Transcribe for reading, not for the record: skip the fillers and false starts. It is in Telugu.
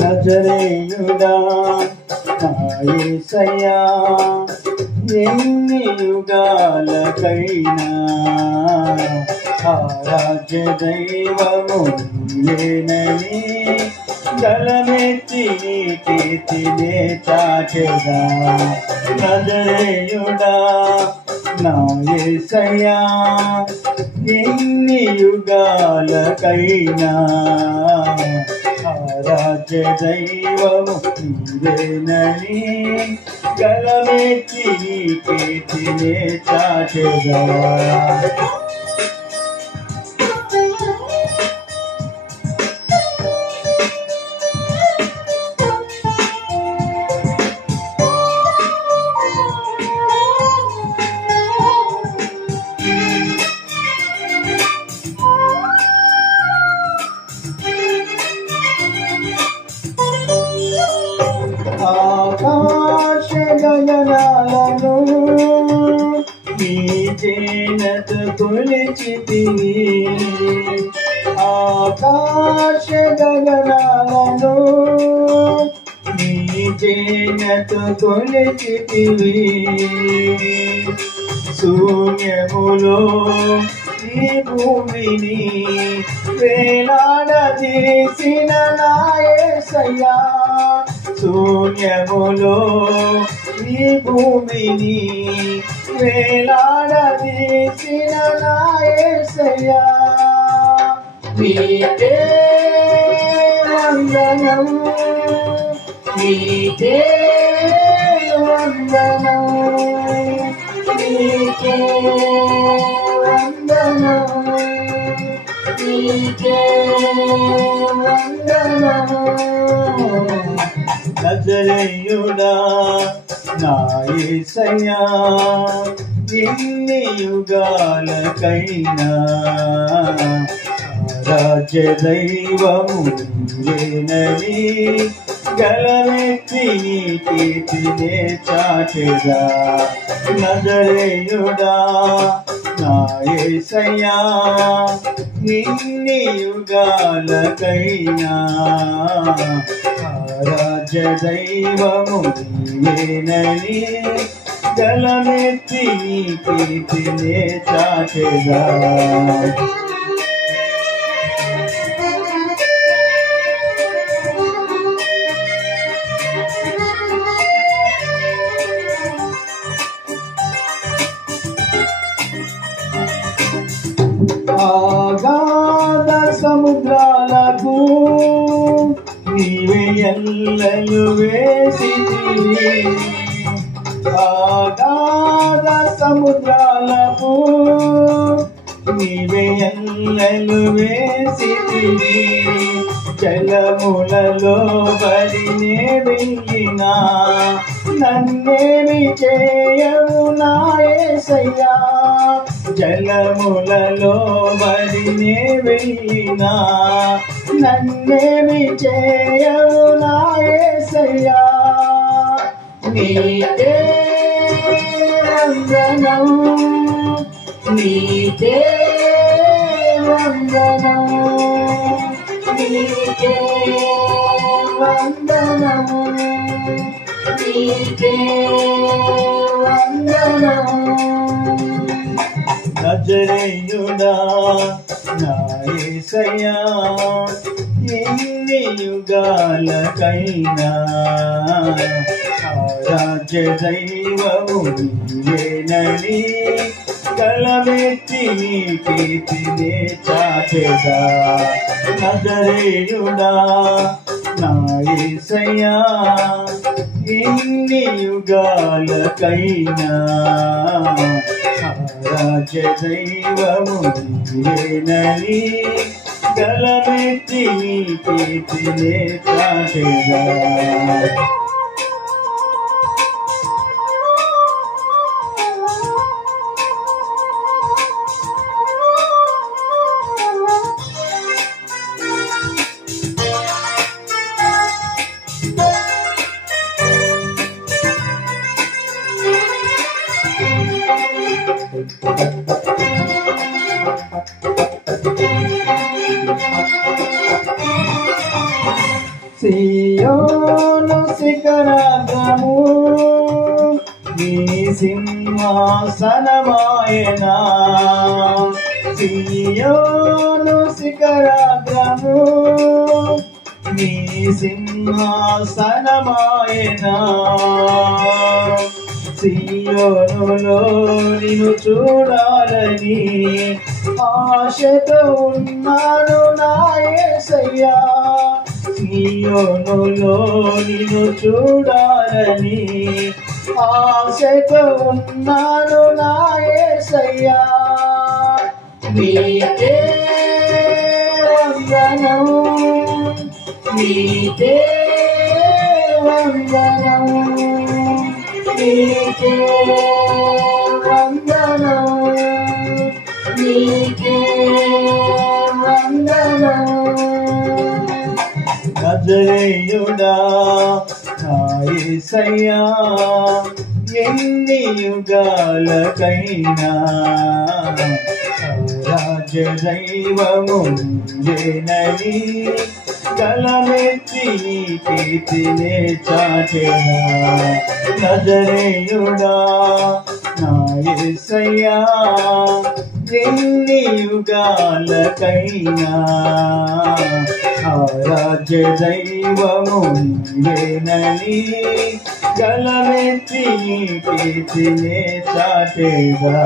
నజరేయుడా నా యేసయ్యా ఎన్ని యుగాలకైనా ఆరాధ్య దైవము నీవేనని గలమెత్తి నీ కీర్తినే చాటెదా నజరేయుడా నా యేసయ్యా ఎన్ని యుగాలకైనా ఆరాధ్య దైవము నీవేనని గలమెత్తి నీ కీర్తినే చాటెదా ఆకాశ గగనాలను నీ చేనత కొలిచితివి ఆకాశ గగనాలను నీ చేనత కొలిచితివి శూన్యములో ఈ భూమిని వేలాడదీసిన నా యేసయ్యా శూన్యములో ఈ భూమిని వేలాడదీసిన నా యేసయ్యా నీకే వందనం నీకే వందనం నీకే వందనం నీకే వందనం నజరేయుడా నా యేసయ్యా ఎన్ని యుగాలకైనా ఆరాధ్య దైవము నీవేనని గలమెత్తి నీ కీర్తినే చాటెదా నజరేయుడా నా యేసయ్యా ఎన్ని యుగాలకైనా ఆరాధ్య దైవము నీవేనని గలమెత్తి నీ కీర్తినే చాటెదా ఆగాధ సముద్రాలకు నీవే ఎల్లలు వేసితివి ఆగాధ సముద్రాలకు నీవే ఎల్లలు వేసితివి జలములలో బడినే వెళ్ళినా నన్నేమి చేయవు నా యేసయ్యా జలములలో బడినే వెళ్ళినా నన్నేమి చేయవు నా యేసయ్యా నీకే వందనం నీకే వందనం నీకే వందనం నీకే వందనం నజరేయుడా నా యేసయ్యా ఎన్ని యుగాలకైనా ఆరాధ్య దైవము నీవేనని గలమెత్తి నీ కీర్తినే చాటెదా నజరేయుడా నా యేసయ్యా ఎన్ని యుగాలకైనా ఆరాధ్య దైవము నీవేనని గలమెత్తి నీ కీర్తినే చాటెదా సియోను శిఖరాగ్రము నీ సింహాసనమాయనా సియోను శిఖరాగ్రము నీ సింహాసనమాయనా సియోనులో నిన్ను చూడాలని ఆశతో ఉన్నాను నా యేసయ్యా సియోనులో నిన్ను చూడాలని ఆశతో ఉన్నాను నా యేసయ్యా నీకే వందనం నీకే వందనం నీకే వందనం నీకే వందనం నజరేయుడా నా యేసయ్యా ఎన్ని యుగాలకైనా రాజ్య దైవము నీవేనని గలమెత్తి నీ కీర్తినే చాటెనా నజరేయుడా నా యేసయ్యా ఎన్ని యుగాలకైనా ఆరాధ్య దైవము నీవేనని గలమెత్తి నీ కీర్తినే చాటెగా